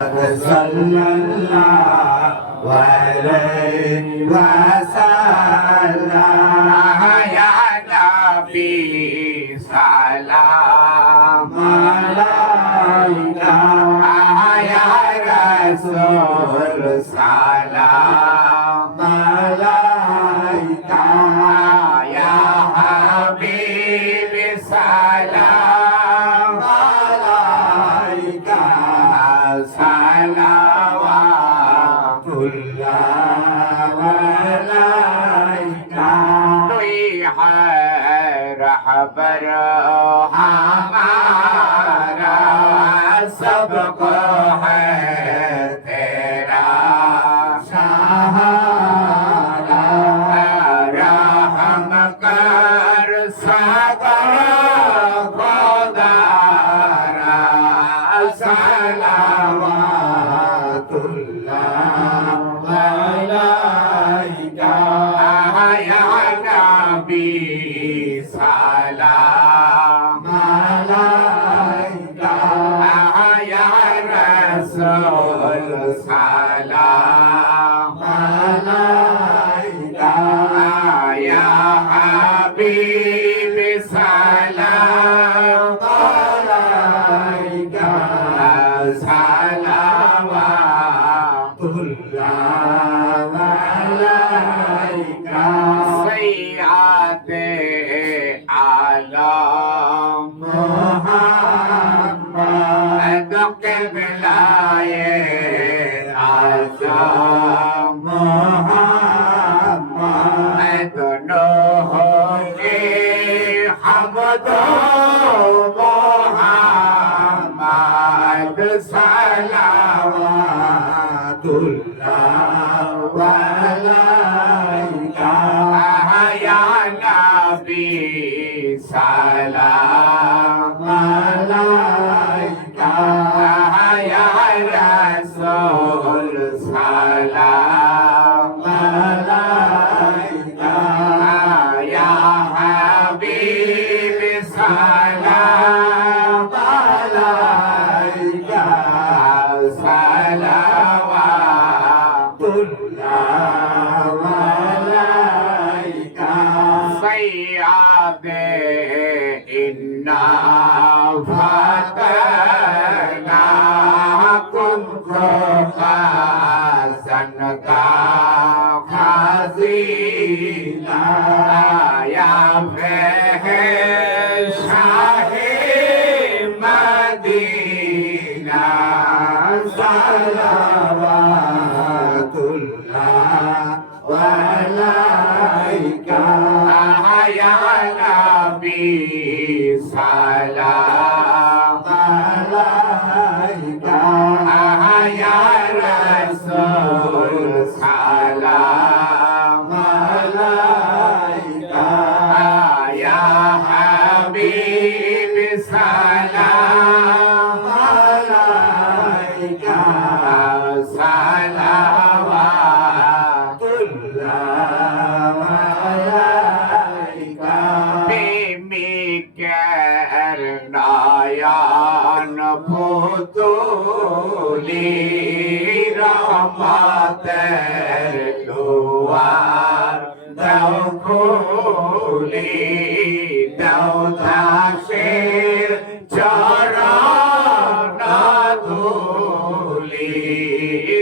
صلى الله عليه وسلم يا نبي سلام عليك يا رسول سلام रहबर हमारा सबको है तेरा सहारा रहम कर सगर गोदारा सलावतुल्लाह সালামাতুল্লাহ আলাইকা সাইয়াতে আলম মুহাম্মদ কিবলায়ে আজম মুহাম্মদ নূহ হামদ sala صلوات الله عليك صياد إنا فتناكم خاصنك خزينا يا فهد شاهي مدينة নয়ন পুতুলি রহমতের দুয়ার দাও খুলি দাও দাসের চরণ ধুলি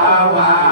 Uau, uau.